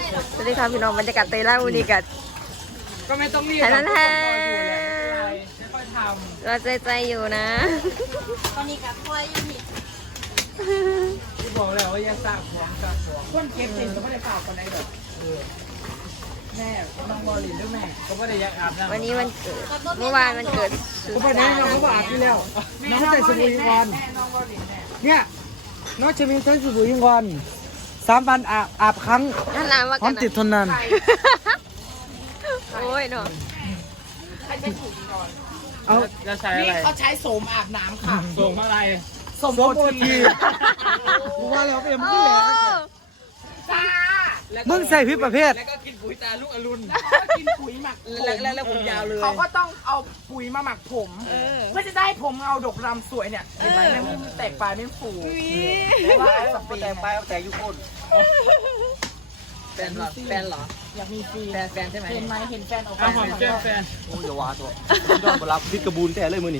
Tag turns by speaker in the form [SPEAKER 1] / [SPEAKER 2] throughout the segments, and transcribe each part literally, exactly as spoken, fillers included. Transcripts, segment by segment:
[SPEAKER 1] สวัสดีครับพี่น้องบรรยากาศเตยล่าวันนี้กัน
[SPEAKER 2] ก็ไม่ต้องรีบ
[SPEAKER 1] แค่นั้นแหละ
[SPEAKER 2] ค่อยทำ
[SPEAKER 1] เราใจใจอยู่นะ
[SPEAKER 3] ตอนนี้กับพ่อยังมี
[SPEAKER 2] ที่บอกแล้วว่าอย่าสร้างห่วงสร้างห่วงคนเก็บสินก็ไม่ได้ฝากคนไหนแบบแม่น้องบอลลินด้วยแม่ก็ไม่ได้ยักอาบน้ำ
[SPEAKER 1] วันนี้วันเกิดเมื่อวานวันเกิด
[SPEAKER 4] ผมไปนี้น้องเขาบอกอาบที่แล้วน้องเขาใส่สบู่ยิงวอนเนี่ยน้องจะมีใช้สบู่ยิงวอนสามวันอาบอาบครั้ง
[SPEAKER 1] นั่นน้ำว่า
[SPEAKER 4] พร้อ
[SPEAKER 1] กั
[SPEAKER 4] ม
[SPEAKER 1] น
[SPEAKER 4] ติดทนนาน
[SPEAKER 1] โอ้ยเนาะ
[SPEAKER 4] เอา
[SPEAKER 2] จะใช้อะไร
[SPEAKER 3] เขาใช้โสมอาบน้ำค่ะ
[SPEAKER 2] ส่งอะไร
[SPEAKER 4] สมโอทีผมว่าแล้วเอ็มที่แหลก
[SPEAKER 3] จ้า
[SPEAKER 4] มึงใส่พิษประเภท
[SPEAKER 2] แล้วก็กินปุ๋ยตาลูกอรุณ
[SPEAKER 3] กินปุ๋ยหมัก
[SPEAKER 2] แล้วแล้วผมยาวเลย
[SPEAKER 3] เขาก็ต้องเอาปุ๋ยมาหมักผมเพื่อจะได้ผมเงาดกรำสวยเนี่ยเห็นไหมไม่แตกปลายไม่ฟูเพราะว่าสเปรย์
[SPEAKER 2] แต่ไปเอาแต่ยุคนแฟนเหรอแฟนเหรอ
[SPEAKER 3] อยากมีฟรี
[SPEAKER 2] แฟนแฟนใช่ไหม
[SPEAKER 3] เห็นไหมเห็นแฟนออก
[SPEAKER 2] เอาหอมแก้มแฟนโอ้ยอย่าว่าตัวพี่ต้องมารับพิกระบูนแต่เลยมือนี่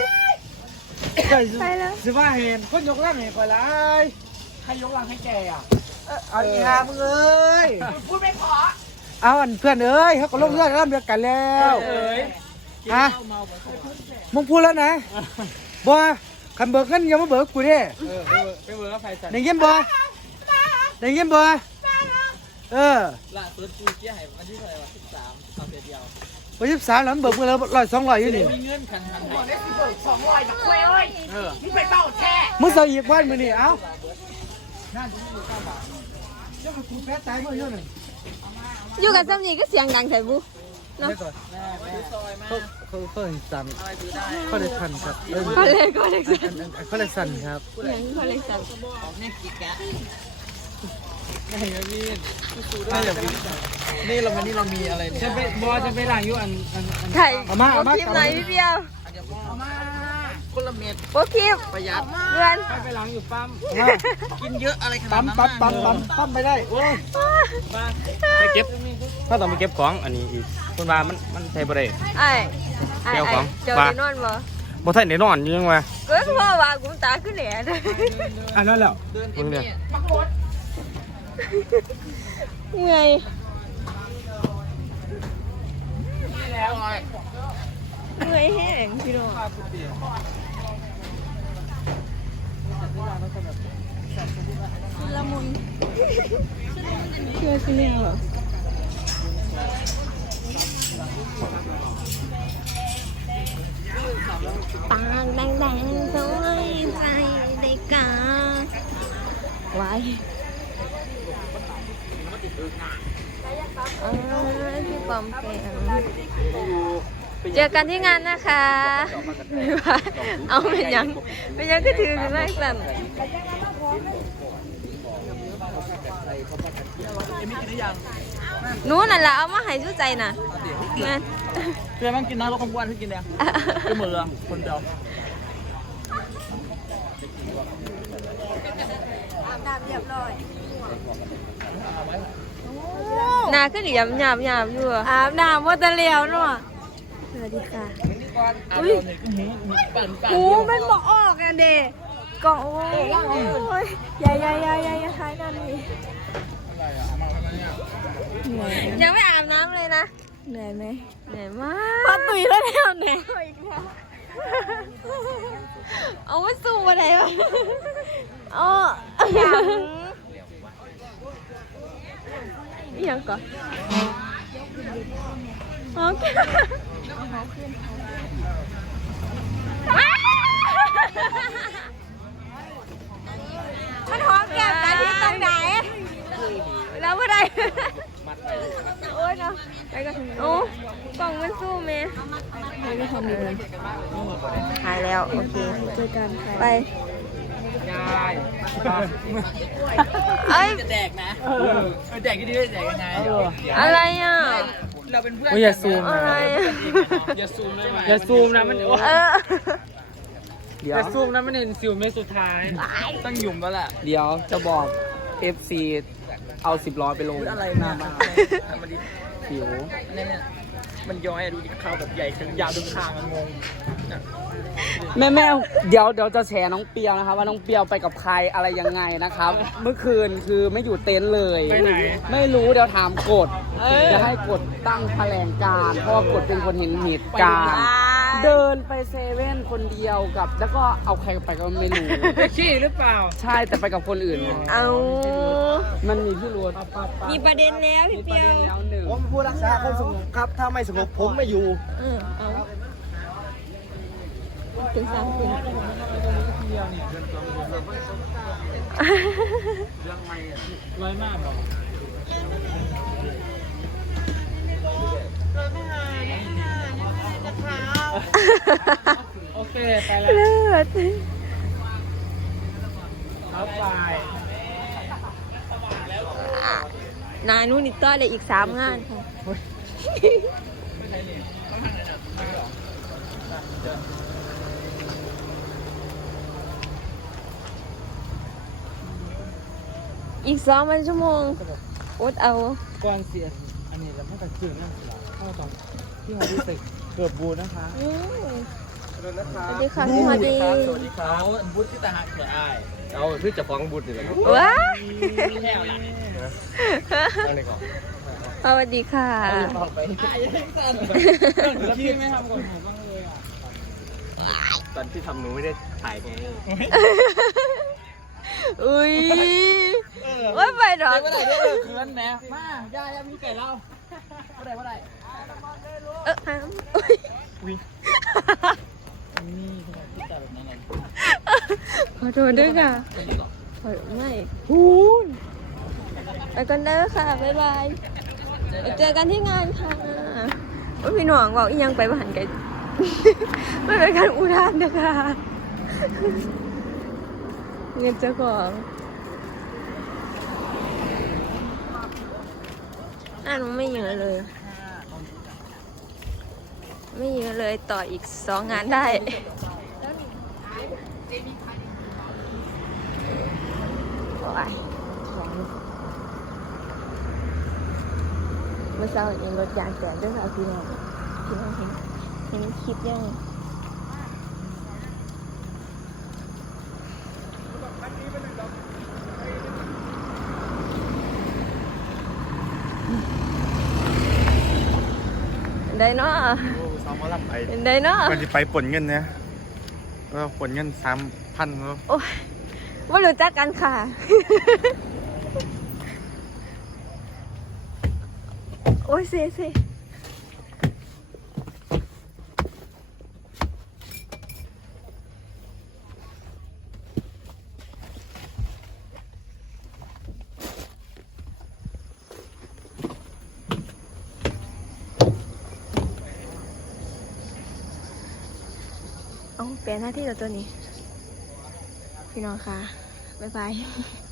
[SPEAKER 1] ไปแล้ว
[SPEAKER 4] สิว่าเห็นคนยกร่างเห็นก่อนไร
[SPEAKER 3] ใครยกลังให้แกอ่ะ
[SPEAKER 4] เอาอีกฮามึงเอ้ย
[SPEAKER 3] พูดไม่พอ
[SPEAKER 4] เอาอันเพื่อนเอ้ยเขาก็ลงเรื่องร่ำเดียวกันแล้ว
[SPEAKER 2] เอ้ย
[SPEAKER 4] ฮะมึงพูดแล้วนะบัวคันเบิกเงินอย่ามาเบิกกูดิ
[SPEAKER 2] เออไปเบอร์กับไฟสัน
[SPEAKER 4] ได้ยินบัวได้ยินบัวเออ
[SPEAKER 2] ล่าสุดกูเกี้ยให้วันที่เท่าไหร่วะสิบสามเอาเดียว
[SPEAKER 4] วันที่สามแล้วเบิกมือแล้วร้อยสองร้อยอยู่นี่
[SPEAKER 2] มีเงินคันทัน
[SPEAKER 3] บอกได้สิเบิกสองร้อยแบบคุยเอ้ย
[SPEAKER 2] เออ
[SPEAKER 3] มึงไปเต้าแช่
[SPEAKER 4] มึงใส่อีกวันมือนี่เอ้านั่นเจ้ากูแพ้ตายเมื่อเยอะหนึ่ง
[SPEAKER 1] อยู่กับซ้ำนี่ก็เสียงดังใส่บุเนาะ
[SPEAKER 2] แม่แม่ซอยมา
[SPEAKER 4] เขาเขาเขาเห็นสัน
[SPEAKER 2] อะไรซื้อได้
[SPEAKER 4] เขาเลยสันครับเออ
[SPEAKER 1] ก็เลยก็เลยสั่น
[SPEAKER 4] เขาเลยสันครับ
[SPEAKER 1] ยังก็เลยสั่น
[SPEAKER 2] ออกเนี่ยกี่แกะนี่นะพี่นี่เรานี่เราวันนี้เรามีอะไรเนี่ยจะไปบอจะไปหลังอยู่อันอันอัน
[SPEAKER 1] ไข่
[SPEAKER 4] เอามาเอามา
[SPEAKER 1] คลิปหน่อยพี่เดียว
[SPEAKER 3] เอามา
[SPEAKER 2] คนละเม็ด
[SPEAKER 1] โอ้คลิป
[SPEAKER 2] ประหยัด
[SPEAKER 1] เดือน
[SPEAKER 2] ไปไปหลังอยู่ปั๊มกินเยอะอะไรขนาด
[SPEAKER 4] ปั๊ม
[SPEAKER 2] นั้น
[SPEAKER 4] ปั๊มปั๊มปั๊มปั๊มไปได้โอ้ย
[SPEAKER 5] ไปเก็บถ้าต้องไปเก็บของอันนี้อีกคุณว่ามันมันใช่บ่ได้
[SPEAKER 1] ไอ้ไอ้
[SPEAKER 5] เดี๋ยว
[SPEAKER 1] ไอ้
[SPEAKER 5] ของ
[SPEAKER 1] เจ้า
[SPEAKER 5] ว่า
[SPEAKER 1] ได้นอนบ่
[SPEAKER 5] บ่ทันได้นอนอยู่ยังวะ
[SPEAKER 1] ก็คือว่าว่ากูตาขึ้นแหล่เลย
[SPEAKER 4] อันนั้นแหละ
[SPEAKER 2] เดินเอ็
[SPEAKER 5] มึ
[SPEAKER 2] ม
[SPEAKER 5] งเนี่
[SPEAKER 2] เนี่ย
[SPEAKER 5] ย
[SPEAKER 3] ปรากฏ
[SPEAKER 1] เมื่อย
[SPEAKER 2] นี่แล้วไง
[SPEAKER 1] เมื่อยแห้งพี่น้องละมุนเชื่อสิเนี่ยเหรอปากแดงแดงๆสวยใจได้กาไว้เออพี่ปอมแปมเจอกันที่งานนะคะบ๊ายบายเอาเป็นยังเป็นยังก็ถือกันไล่สั่นหนู้นั่นแหละเอามาให้ชูใจน่ะแม่น
[SPEAKER 2] เพื่อนมันกินน้ำรถขบวนที่กินเนี่ยก็เหมือนคนเดียว
[SPEAKER 1] หนาขึ้นหยาบหยาบหยาบอยู่อะอาบน้ำว่าตะเลียวเนาะสวัสดีค่ะ
[SPEAKER 2] อุ้ยปั่นปั่น
[SPEAKER 1] หูมันบอกออกอ่ะเด็กกล่องโอ้ยยายยายยายยายท้ายนั่นนี่ยังไม่อาบน้ำเลยนะเหนื่อยไหมเหนื่อยมากพอตุยแล้วเนี่ยเหนื่อยอีกแล้วเอาไว้สู้มาไหนวะอ๋อยังก่อนโอเคมันหอมแก้มกันที่ตรงไหนแล้วเมื่อไรโอ้ยเนาะไปกันโอ้กล่องมันสู้เมย์ไม่ทำเลยหายแล้วโอเคเจอกันไป
[SPEAKER 2] ยาย
[SPEAKER 1] เอ้ย
[SPEAKER 2] จะแดกนะเออแดกที่นี่แดกยังไง
[SPEAKER 1] อะไรอ่ะ
[SPEAKER 2] เราเป็นเพื่อน
[SPEAKER 4] โอ้ยอย่าซูม
[SPEAKER 1] อะไรอ่ะ
[SPEAKER 2] อย่าซูมเลย
[SPEAKER 5] อย่าซูมนะมัน
[SPEAKER 1] เออ
[SPEAKER 4] เดี๋ยว
[SPEAKER 5] อย่าซูมนะมันเห็นสิวเม็ดสุดท้าย
[SPEAKER 2] ต้องหยุ่มแล้วแหละ
[SPEAKER 5] เดี๋ยวจะบอก เอฟ ซี เอาสิบล้อไปลง
[SPEAKER 2] อะไรมามา
[SPEAKER 5] สิว
[SPEAKER 2] เนี่ยเนี่ย
[SPEAKER 3] มันย้อยดูดิข้าวแบบใหญ่ขึ้นยาวดูข้างงง
[SPEAKER 4] แม่แม่เดี๋ยวเดี๋ยวจะแชร์น้องเปียวนะครับว่าน้องเปียวไปกับใครอะไรยังไงนะครับ เมื่อคืนคือไม่อยู่เต็นท์เลย
[SPEAKER 2] ไปไหน
[SPEAKER 4] ไม่รู้เดี๋ยวถามกฎจะให้กฎตั้งแถลงการณ์เพราะว่ากฎเป็นคนเห็นเหตุการณ์ เดินไปเซเว่นคนเดียวกับ แล้วก็เอาใครไปก็ไม่รู้
[SPEAKER 2] ไปขี้หรือเปล่า
[SPEAKER 4] ใช่แต่ไปกับคนอื่น
[SPEAKER 1] เอา
[SPEAKER 4] มันมีพี่รู้
[SPEAKER 1] มีประเด็นแล้วพี่เปียว
[SPEAKER 4] แล้วหนึ่ง
[SPEAKER 5] ผมผู้รักษาความสงบครับ ถ้าไม่สงบผมไม่อยู่
[SPEAKER 1] เออเอาถึงสามคน
[SPEAKER 2] ร้อยมากหรอโอเค ไปแล้ว
[SPEAKER 1] เลิศ
[SPEAKER 2] เอาไป
[SPEAKER 1] นายนู่นอีกต่อเลยอีกสามงานค่ะ อีกสองวันชั่วโมงอดเอา
[SPEAKER 2] ก่อนเสียอันนี้เราไม่ตัดจืดนะเข้าตอนที่เราดูสึกเกือบบูนะคะ
[SPEAKER 1] อืมสวัสดีค่ะพี่ฮอดี
[SPEAKER 3] สวัสดีครับบุตรที่ตาหักแก่อ้าย
[SPEAKER 5] เอาคือจะฟ้องบุตรนี่แหละ
[SPEAKER 1] ว้า
[SPEAKER 3] แค่หลัง
[SPEAKER 5] นั่นเลยก่อน
[SPEAKER 1] สวัสดีค่ะ
[SPEAKER 3] ต่อไป
[SPEAKER 2] ขี้ไม่ทำก่อนผมบ้างเลยอ่ะ
[SPEAKER 5] ตอนที่ทำหนูไม่ได้ถ่ายไง
[SPEAKER 1] อุ้ยว่าไปหรอ
[SPEAKER 3] เมื่อไหร่ได้เออคืนแม่มาย่าย่ามีไก่เราเมื่อไหร่เมื่อไหร่
[SPEAKER 1] เออห้ามอุ๊ย
[SPEAKER 3] นี่ขนาดที่แต่แบบนั้นเลย
[SPEAKER 1] ขอโทษด้วยค่ะขอไม่ฮูนไปกันเด้อค่ะ บ๊ายบายไปเจอกันที่งานค่ะว่าพี่หน่วงบอกอียังไปบ้านกัน ไม่ไปกันอุทานนะคะเงินเจ้าของอ่านมันไม่เยอะเลย ไม่เยอะเลยต่ออีกสองงานได้โอ้ยเมื่อเช้ายังรถยางแตกด้วยค่ะพี่น้องพี่น้องเห็นเห็นคลิปยังได้เนาะ
[SPEAKER 5] สามหมอลำไป
[SPEAKER 1] เป็นได้เนาะ
[SPEAKER 5] มันจะไปปนเงินนะเออปนเงินสามพันแล้ว
[SPEAKER 1] โอ้ยว่ารู้จักกันค่ะ โอ้ยเซ่เซ่เอาเปลี่ยนหน้าที่ตัวตัวนี้ พี่น้องค่ะ บ๊ายบาย